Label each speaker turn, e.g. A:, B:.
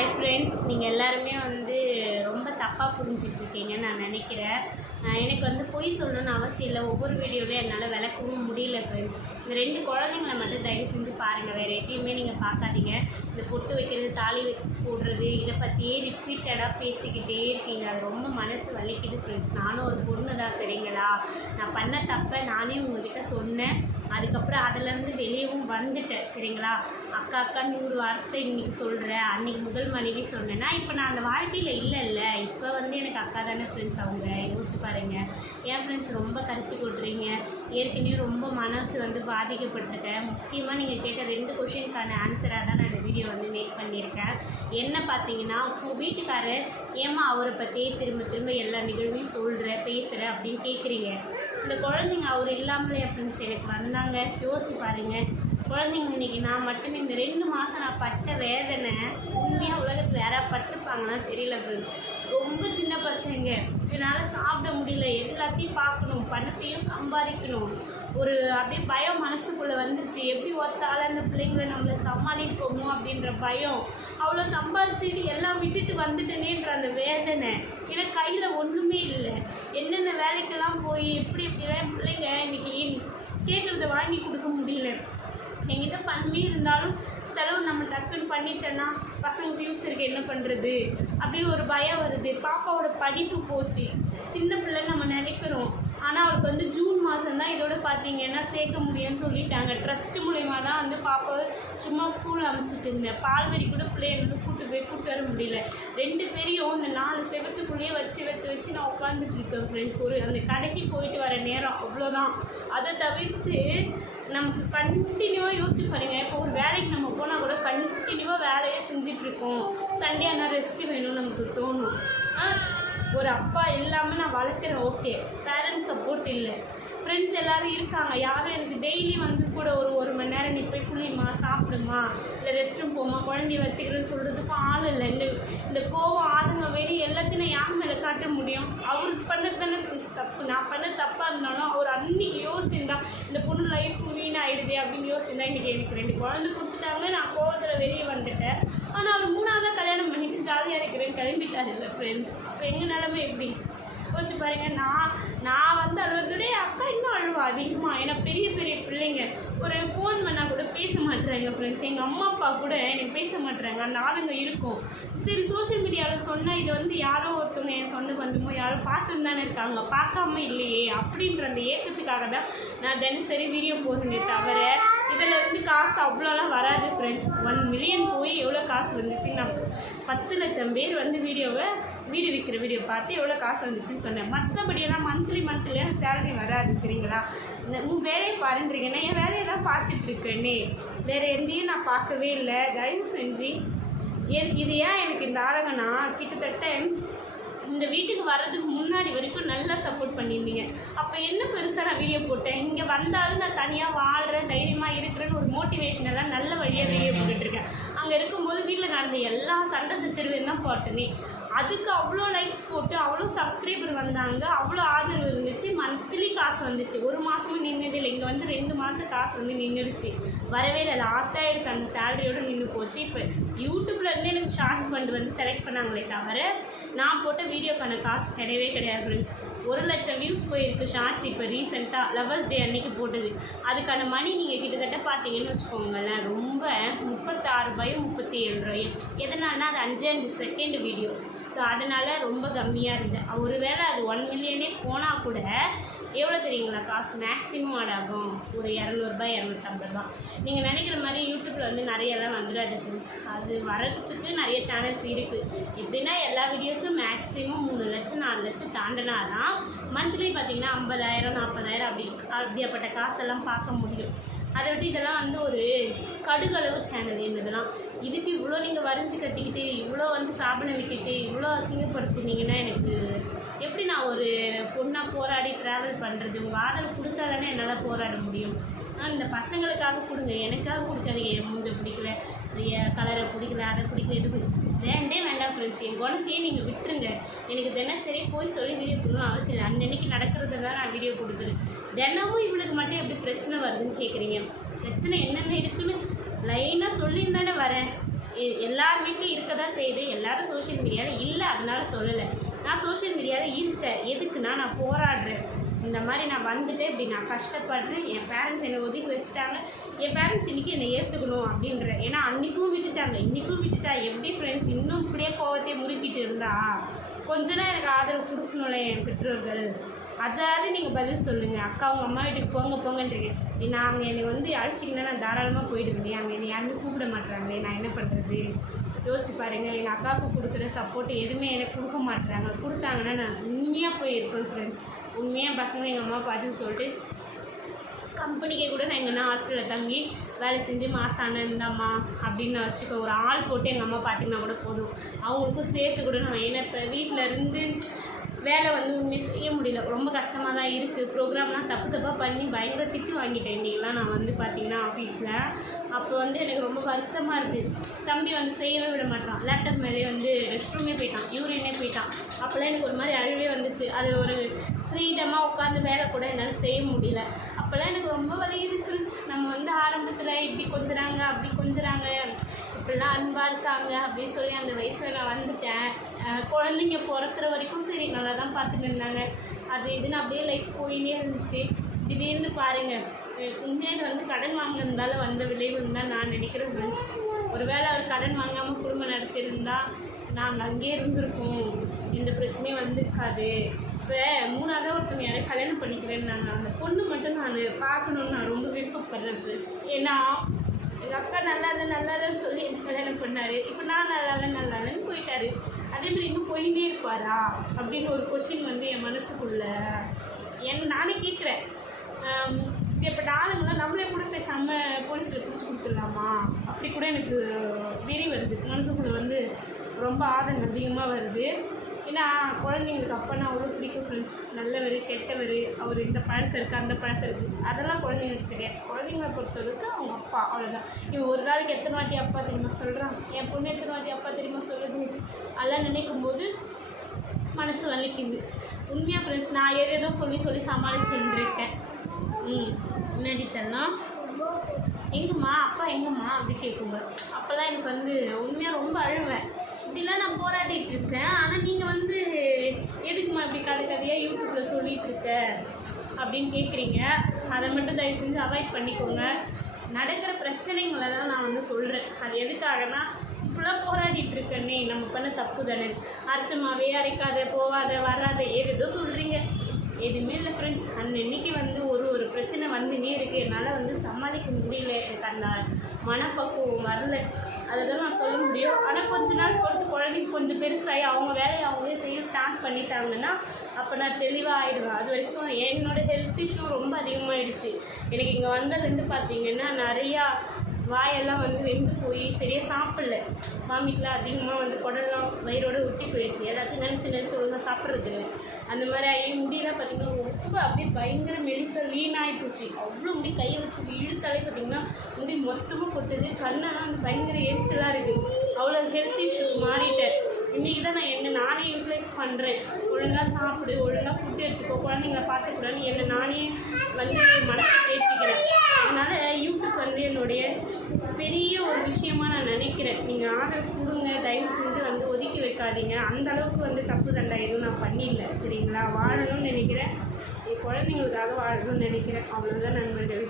A: Hi friends நீங்கள் எல்லாருமே வந்து ரொம்ப தப்பாக புரிஞ்சிட்ருக்கீங்கன்னு நான் நினைக்கிறேன். எனக்கு வந்து பொய் சொல்லணும்னு அவசியம் இல்லை. ஒவ்வொரு வீடியோவிலையும் என்னால் விளக்கவும் முடியல ஃப்ரெண்ட்ஸ் இந்த ரெண்டு குழந்தைங்கள மட்டும் தயவு செஞ்சு பாருங்கள் வேறு எதையுமே நீங்கள் பார்க்காதீங்க. இந்த பொட்டு வைக்கிறது தாலி போடுறது இதை பற்றியே ரிப்பீட்டடாக பேசிக்கிட்டே இருக்கீங்க. அது ரொம்ப மனசு வலிக்குது ஃப்ரெண்ட்ஸ் நானும் ஒரு பொண்ணு தான் சரிங்களா? நான் பண்ண தப்பை நானே உங்ககிட்ட சொன்னேன். அதுக்கப்புறம் அதுலேருந்து வெளியவும் வந்துட்டேன் சரிங்களா? அக்கா அக்கா நூறு வார்த்தை இன்னைக்கு சொல்கிறேன் அன்னைக்கு முதல் மனைவி சொன்னேன்னா இப்போ நான் அந்த வாழ்க்கையில் இல்லைல்ல. இப்போ வந்து எனக்கு அக்கா தானே ஃப்ரெண்ட்ஸ் அவங்க. யோசிச்சு பாருங்க. என் ஃப்ரெண்ட்ஸ் ரொம்ப கரிச்சு கொடுறீங்க ஏற்கனவே ரொம்ப மனசு வந்து பாதிக்கப்பட்டிருக்கேன் முக்கியமாக நீங்கள் கேட்ட ரெண்டு கொஷினுக்கான ஆன்சராக தான் நான் வீடியோ வந்து மேக் பண்ணியிருக்கேன் என்ன பார்த்தீங்கன்னா உங்கள் வீட்டுக்காரர் ஏமா அவரை பற்றியே திரும்ப திரும்ப எல்லா நிகழ்வையும் சொல்கிற பேசுகிற அப்படின்னு கேட்குறீங்க இந்த குழந்தைங்க அவர் இல்லாமலே என் ஃப்ரெண்ட்ஸ் எனக்கு வந்தாங்க. யோசிச்சு பாருங்க. குழந்தைங்க இன்றைக்கி நான் மட்டுமே இந்த ரெண்டு மாதம் நான் பட்ட வேதனை உண்மையாக உலகத்தில் யாராவது பட்டுப்பாங்கன்னா தெரியல ஃப்ரெண்ட்ஸ் ரொம்ப சின்ன பசங்க. என்னால் சாப்பிட முடியல. எல்லாத்தையும் பார்க்கணும். பணத்தையும் சம்பாதிக்கணும். ஒரு அப்படியே பயம் மனசுக்குள்ளே வந்துருச்சு. எப்படி ஒத்தால அந்த பிள்ளைங்களை நம்மளை சமாளிப்போமோ அப்படின்ற பயம். அவ்வளோ சம்பாரிச்சுட்டு எல்லாம் விட்டுட்டு வந்துட்டேனேன்ற அந்த வேதனை. ஏன்னா கையில் ஒன்றுமே இல்லை. என்னென்ன வேலைக்கெல்லாம் போய் எப்படி எப்படிலாம் என் பிள்ளைங்க இன்றைக்கி கேட்குறத வாங்கி கொடுக்க முடியல. எங்கிட்ட பண்ணி இருந்தாலும் செலவு நம்ம டக்குன்னு பண்ணிட்டேன்னா பசங்க ஃப்யூச்சருக்கு என்ன பண்ணுறது அப்படின்னு ஒரு பயம் வருது. பாப்பாவோட படிப்பு போச்சு. சின்ன பிள்ளை நம்ம நினைக்கிறோம். ஆனால் அவளுக்கு வந்து ஜூன் மாதம் தான் இதோட பார்த்தீங்கன்னா சேர்க்க முடியும்னு சொல்லிட்டாங்க. ட்ரஸ்ட் மூலயமா தான் வந்து பாப்பாவை சும்மா ஸ்கூல் அனுப்பிச்சிட்டு இருந்தேன். பால்வரி கூட பிள்ளைய வந்து கூட்டு போய் கூட்டு வர முடியல. ரெண்டு பேரையும் இந்த நாலு செவத்துக்குள்ளேயே வச்சு வச்சு வச்சு நான் உட்காந்துட்டு இருக்கேன் ஃப்ரெண்ட்ஸ் ஒரு அந்த கடைக்கு போயிட்டு வர நேரம் அவ்வளோதான் அதை தவிர்த்து நமக்கு கண்டினியூவாக யோசிச்சு பாருங்கள் இப்போ ஒரு வேலைக்கு நம்ம போனால் கூட கண்டினியூவாக வேலையே செஞ்சிட்ருக்கோம் சண்டே ஆனால் ரெஸ்ட்டு வேணும் நமக்கு தோணும். ஆ, ஒரு அப்பா இல்லாமல் நான் வளர்க்குறேன் ஓகே பேரண்ட்ஸ் சப்போர்ட் இல்லை. ஃப்ரெண்ட்ஸ் எல்லோரும் இருக்காங்க. யாரும் எனக்கு டெய்லி வந்து கூட ஒரு ஒரு மணி நேரம் நீ போய் குளிமா சாப்பிடுமா இல்லை ரெஸ்ட் ரூம் போமா குழந்தைய வச்சுக்கிறேன்னு சொல்கிறதுக்கும் ஆள் இல்லை. இந்த இந்த கோவம் ஆளுங்க வெறி எல்லாத்தையும் நான் யார் மேலே காட்ட முடியும்? அவருக்கு பண்ணது தானே தப்பு. நான் பண்ண தப்பாக இருந்தாலும் அவர் அன்னைக்கு யோசிச்சிருந்தா இந்த பொண்ணு லைஃப் வீணாகிடுது அப்படின்னு யோசிச்சிருந்தா இன்றைக்கி எனக்கு ரெண்டு குழந்தை கொடுத்துட்டாங்க. நான் கோவத்தில் வெளியே வந்துட்டேன் ஆனால் அவர் மூணாவதாக கல்யாணம் பண்ணிட்டு ஜாலியாக இருக்கிறேன்னு கிளம்பிட்டாரு இல்லை ஃப்ரெண்ட்ஸ் இப்போ எங்கள் நிலமை எப்படி? போச்சு பாருங்க நான் நான் வந்து அழுவதோட அக்கா இன்னும் இப்போ அதிகமாக ஏன்னா பெரிய பெரிய பிள்ளைங்க ஒரு ஃபோன் பண்ணால் கூட பேச மாட்டுறாங்க ஃப்ரெண்ட்ஸ் எங்கள் அம்மா அப்பா கூட எனக்கு பேச மாட்டுறாங்க அந்த ஆளுங்க இருக்கும். சரி சோஷியல் மீடியாவில் சொன்னால் இது வந்து யாரோ ஒருத்தவங்க என் சொந்த பந்தமோ யாரோ பார்த்துன்னு தானே இருக்காங்க. பார்க்காம இல்லையே. அப்படின்ற அந்த ஏக்கத்துக்காக தான் நான் தினசரி வீடியோ போடுறேனே தவிர இதில் வந்து காசு அவ்வளோலாம் வராது ஃப்ரெண்ட்ஸ் ஒன் மில்லியன் போய் எவ்வளோ காசு வந்துச்சு நான் பத்து லட்சம் பேர் வந்து வீடியோவை வீடு விற்கிற வீடியோ பார்த்து எவ்வளோ காசு வந்துச்சுன்னு சொன்னேன். மற்றபடியெல்லாம் மந்த்லி மந்த்லியாக சேலரி வராது சரிங்களா? உன் வேலையை பாருன்றீங்க நான் என் வேலையை தான் பார்த்துட்ருக்கேனே வேறு எந்தையும் நான் பார்க்கவே இல்லை. தயவு செஞ்சு எது இது ஏன் எனக்கு இந்த ஆளுங்கன்னா கிட்டத்தட்ட இந்த வீட்டுக்கு வர்றதுக்கு முன்னாடி வரைக்கும் நல்லா சப்போர்ட் பண்ணியிருந்தீங்க. அப்போ என்ன பெருசாக நான் வீடியோ போட்டேன்? இங்கே வந்தாலும் நான் தனியாக வாழ்கிறேன் தைரியமாக இருக்கிறேன்னு ஒரு மோட்டிவேஷன் எல்லாம் நல்ல வழியாக வீடியோ போட்டுட்ருக்கேன் அங்கே இருக்கும்போது வீட்டில் நடந்த எல்லா சண்டை சச்சரவையும் தான் போட்டேனே அதுக்கு அவ்வளோ லைக்ஸ் போட்டு அவ்வளோ சப்ஸ்கிரைபர் வந்தாங்க அவ்வளோ ஆதரவு இருந்துச்சு. மந்த்லி காசு வந்துச்சு. ஒரு மாதமும் நின்றுது இல்லை இங்கே வந்து ரெண்டு மாதம் காசு வந்து நின்றுடுச்சு வரவே இல்லை. லாஸ்ட்டாக எடுத்த அந்த சேலரியோடு நின்று போச்சு. இப்போ யூடியூப்லேருந்து எனக்கு ஷார்ட்ஸ் ஃபண்ட் வந்து செலக்ட் பண்ணாங்களே தவிர நான் போட்ட வீடியோக்கான காசு கிடையவே கிடையாது ஃப்ரெண்ட்ஸ் ஒரு லட்சம் வியூஸ் போயிருக்கு ஷார்ட்ஸ் இப்போ ரீசெண்டாக லவர்ஸ் டே அன்னைக்கு போட்டது. அதுக்கான மணி நீங்கள் கிட்டத்தட்ட பார்த்தீங்கன்னு வச்சுக்கோங்களேன் ரொம்ப முப்பத்தாறு ரூபாயும் முப்பத்தி ஏழு ரூபாயும் எதனால்னா அது அஞ்சு அஞ்சு செகண்ட் வீடியோ ஸோ அதனால் ரொம்ப கம்மியாக இருந்தது. ஒருவேளை அது ஒன் மில்லியனே போனால் கூட எவ்வளோ தெரியுங்களா காசு? மேக்ஸிமம் ஆடாகும் ஒரு இரநூறுபா இரநூத்தம்பது ரூபா நீங்கள் நினைக்கிற மாதிரி யூடியூப்பில் வந்து நிறையெல்லாம் வந்துடாது ஃப்ரெண்ட்ஸ் அது வரதுக்கு நிறைய சேனல்ஸ் இருக்குது எப்படின்னா எல்லா வீடியோஸும் மேக்ஸிமம் மூணு லட்சம் நாலு லட்சம் தாண்டினா தான் மந்த்லி பார்த்திங்கன்னா ஐம்பதாயிரம் நாற்பதாயிரம் அப்படி அப்படியாப்பட்ட காசெல்லாம் பார்க்க முடியும். அதை விட்டு இதெல்லாம் வந்து ஒரு கடுகளவு சேனல் என்னதெல்லாம் இதுக்கு இவ்வளோ நீங்கள் வரைஞ்சி கட்டிக்கிட்டு இவ்வளோ வந்து சாபனை விட்டுட்டு இவ்வளோ அசிங்கப்படுத்துனீங்கன்னா எனக்கு எப்படி நான் ஒரு பொண்ணாக போராடி ட்ராவல் பண்ணுறது உங்கள் ஆதரவு கொடுத்தா தானே என்னால் போராட முடியும். ஆனால் இந்த பசங்களுக்காக கொடுங்க. எனக்காக கொடுக்காதீங்க. என் மூஞ்ச பிடிக்கல. என் கலரை பிடிக்கல அதை பிடிக்கல இது பிடிக்கல. ஃப்ரெண்ட்ஸ் என் குழந்தையே நீங்கள் விட்டுருங்க. எனக்கு தினசரி போய் சொல்லி வீடியோ போடணும் அவசியம் இல்லை. அன்னன்னைக்கு தான் நான் வீடியோ கொடுக்குறேன் தினமும் இவளுக்கு மட்டும் எப்படி பிரச்சனை வருதுன்னு கேட்குறீங்க பிரச்சனை என்னென்ன இருக்குன்னு லைனாக சொல்லியிருந்தானே வரேன். எல்லார் வீட்லையும் இருக்க தான் செய்யுது. எல்லாரும் சோஷியல் மீடியாவில் இல்லை அதனால் சொல்லலை. நான் சோஷியல் மீடியாவில் இருக்கேன். எதுக்குன்னா நான் போராடுறேன். இந்த மாதிரி நான் வந்துட்டேன் இப்படி நான் கஷ்டப்படுறேன் என் பேரண்ட்ஸ் என்னை ஒதுக்கி வச்சுட்டாங்க. என் பேரண்ட்ஸ் இன்றைக்கி என்னை ஏற்றுக்கணும் அப்படின்ற ஏன்னா அன்றைக்கும் விட்டுட்டாங்க இன்றைக்கும் விட்டுட்டா எப்படி ஃப்ரெண்ட்ஸ் இன்னும் இப்படியே கோவத்தை முறுக்கிட்டு இருந்தா? கொஞ்ச நாள் எனக்கு ஆதரவு கொடுக்கணும்ல என் பெற்றோர்கள். அதாவது நீங்கள் பதில் சொல்லுங்கள் அக்கா உங்கள் அம்மா வீட்டுக்கு போங்க போங்கன்றீங்க. நாங்கள் என்னை வந்து அழைச்சிங்கன்னா நான் தாராளமாக போயிடுவேன் அவங்க என்னை யாருமே கூப்பிட மாட்டுறாங்களே நான் என்ன பண்ணுறது யோசிச்சு பாருங்கள் எங்கள் அக்காவுக்கு கொடுக்குற சப்போர்ட் எதுவுமே எனக்கு கொடுக்க மாட்டுறாங்க கொடுத்தாங்கன்னா நான் உண்மையாக போய் இருப்பேன் ஃப்ரெண்ட்ஸ் உண்மையாக பசங்க எங்கள் அம்மா பார்த்துன்னு சொல்லிட்டு கம்பெனிக்கே கூட நான் எங்கன்னா ஹாஸ்டலில் தங்கி வேலை செஞ்சு மாதம் ஆன இந்தாம்மா அப்படின்னு நான் வச்சுக்கோ ஒரு ஆள் போட்டு எங்கள் அம்மா பார்த்தீங்கன்னா கூட போதும். அவங்களுக்கும் சேர்த்து கூட நான் ஏன்னா இப்போ வீட்டில் இருந்து வேலை வந்து உண்மையை செய்ய முடியல. ரொம்ப கஷ்டமாக தான் இருக்குது ப்ரோக்ராம்லாம் தப்பு தப்பாக பண்ணி பயங்கர திட்டு வாங்கிட்டேன் இன்றைக்கெலாம் நான் வந்து பார்த்தீங்கன்னா ஆஃபீஸில் அப்போ வந்து எனக்கு ரொம்ப வருத்தமாக இருக்குது தம்பி வந்து செய்யவே விட மாட்டான். லேப்டாப் மேலே வந்து ரெஸ்ட் ரூமே போயிட்டான். யூரினே போயிட்டான். அப்போல்லாம் எனக்கு ஒரு மாதிரி அழுவே வந்துச்சு. அது ஒரு ஃப்ரீடமாக உட்காந்து வேலை கூட என்னால் செய்ய முடியல. அப்போல்லாம் எனக்கு ரொம்ப வலிக்குது friends. நம்ம வந்து ஆரம்பத்தில் இப்படி கொஞ்சுறாங்க அப்படி கொஞ்சுறாங்க. இப்படிலாம் அன்பாக இருக்காங்க அப்படின்னு சொல்லி அந்த வயசில் நான் வந்துட்டேன். குழந்தைங்க பிறக்கிற வரைக்கும் சரி நல்லா தான் பார்த்துட்டு இருந்தாங்க. அது இதுன்னு அப்படியே லைஃப் போயினே இருந்துச்சு. திடீர்னு பாருங்கள் உண்மையாக வந்து கடன் வாங்கினதால வந்த விளைவுன்னு தான் நான் நினைக்கிறேன் ஃப்ரெண்ட்ஸ் ஒருவேளை அவர் கடன் வாங்காமல் குடும்பம் நடத்தியிருந்தா நாங்கள் அங்கேயே இருந்திருக்கோம் எந்த பிரச்சனையும் வந்திருக்காது. இப்போ மூணாவது ஒருத்தவங்க யாரையும் கல்யாணம் பண்ணிக்கிறேன்னு நான் அந்த பொண்ணு மட்டும் நான் பார்க்கணுன்னு நான் ரொம்ப விருப்பப்படுறேன் ஃப்ரெண்ட்ஸ் ஏன்னா எங்கள் அக்கா நல்லா இல்லை நல்லா இல்லைன்னு சொல்லி எனக்கு கல்யாணம் பண்ணார். இப்போ நான் நல்லா இல்லை நல்லா இல்லைன்னு போயிட்டாரு. அதேமாதிரி இன்னும் போயிட்டே இருப்பாரா? அப்படின்னு ஒரு கொஷின் வந்து என் மனசுக்குள்ள என் நானே கேட்குறேன். இப்போ ஆளுங்களாம் நம்மளே கூட பேசாமல் போலீஸில் பிடிச்சி கொடுத்துடலாமா? அப்படி கூட எனக்கு வெறி வருது. மனசுக்குள்ளே வந்து ரொம்ப ஆதங்கம் அதிகமாக வருது. ஏன்னா குழந்தைங்களுக்கு அப்பனா அவ்வளோ பிடிக்கும் ஃப்ரெண்ட்ஸ் நல்லவர் கெட்டவர் அவர் இந்த பழக்கம் இருக்குது அந்த பழக்கம் இருக்குது அதெல்லாம் குழந்தைங்களுக்கு தெரியாது. குழந்தைங்களை பொறுத்தவரைக்கும் அவங்க அப்பா அவ்வளோதான் இவன் ஒரு நாளைக்கு எத்தனை வாட்டி அப்பா தெரியுமா சொல்கிறான் என் பொண்ணு எத்தனை வாட்டி அப்பா தெரியுமா சொல்லுது அதெல்லாம் நினைக்கும் போது மனசு வலிக்குது உண்மையாக ஃப்ரெண்ட்ஸ் நான் ஏதேதோ சொல்லி சொல்லி சமாளிச்சுருக்கேன் ம் முன்னாடி செல்லாம் எங்கம்மா அப்பா எங்கம்மா? அப்படி கேட்குங்க அப்போல்லாம் எனக்கு வந்து உண்மையாக ரொம்ப அழுவேன். இப்படிலாம் நான் போராடிட்டு இருக்கேன் ஆனால் நீங்கள் வந்து எதுக்குமா இப்படி கதை கதையாக யூடியூப்பில் சொல்லிகிட்டு இருக்க அப்படின்னு கேட்குறீங்க. அதை மட்டும் தயவு செஞ்சு அவாய்ட் பண்ணிக்கோங்க. நடக்கிற பிரச்சனைங்களை தான் நான் வந்து சொல்கிறேன் அது எதுக்காகனா இப்படிலாம் போராடிட்டு இருக்கேனே நம்ம பண்ண தப்பு தானே? அச்சமாவே அரைக்காத போகாத வராத ஏதேதோ சொல்கிறீங்க எதுவுமே இல்லை ஃப்ரெண்ட்ஸ் அன்னன்னைக்கு வந்து ஒரு ஒரு பிரச்சனை வந்துனே இருக்குது என்னால் வந்து சமாளிக்க முடியல. எனக்கு அந்த மனப்பக்குவம் வரல. அதை தான் நான் சொல்ல முடியும். ஆனால் கொஞ்ச நாள் பொறுத்து குழந்தைங்க கொஞ்சம் பெருசாகி அவங்க வேலையை அவங்களே செய்ய ஸ்டார்ட் பண்ணிட்டாங்கன்னா அப்போ நான் தெளிவாக ஆகிடுவேன் அது வரைக்கும் என்னோட ஹெல்த் இஷ்யூ ரொம்ப அதிகமாகிடுச்சு எனக்கு இங்கே வந்ததுலேருந்து பார்த்தீங்கன்னா நிறையா வாயெல்லாம் வந்து வெந்து போய் சரியாக சாப்பிடல. வாமிட்லாம் அதிகமாக வந்து குடல்லாம் வயிறோடு ஒட்டி போயிடுச்சு. எல்லாத்தையும் நினச்சி நினச்சி ஒழுங்காக சாப்பிட்றது அந்த மாதிரி ஆகி முடியெல்லாம் பார்த்தீங்கன்னா ரொம்ப அப்படியே பயங்கர மெலிசா லீனாகி போச்சு அவ்வளோ முடி கையை வச்சு இழுத்தாலே பார்த்தீங்கன்னா முடி மொத்தமாக கொட்டுது. கண்ணெல்லாம் வந்து பயங்கர எரிச்சலாக இருக்குது அவ்வளோ ஹெல்த் இஷ்யூக்கு மாறிட்டேன். இன்றைக்கி தான் நான் என்ன நானே யூட்டிலைஸ் பண்ணுறேன் ஒழுங்காக சாப்பிடு ஒழுங்காக ஃபுட் எடுத்துக்கோ குழந்தைங்கள பார்த்துக்கூடாதுன்னு என்னை நானே வந்து மனசை தேர்த்திக்கிறேன் அதனால் யூடியூப் வந்து என்னுடைய பெரிய ஒரு விஷயமா நான் நினைக்கிறேன் நீங்கள் ஆர்டர் கொடுங்க தயவு செஞ்சு வந்து ஒதுக்கி வைக்காதீங்க. அந்த அளவுக்கு வந்து தப்பு தண்டா எதுவும் நான் பண்ணிடல சரிங்களா? வாழணும்னு நினைக்கிறேன். என் குழந்தைங்களுக்காக வாழணும்னு நினைக்கிறேன். அவ்வளோதான் நண்பர்கள்.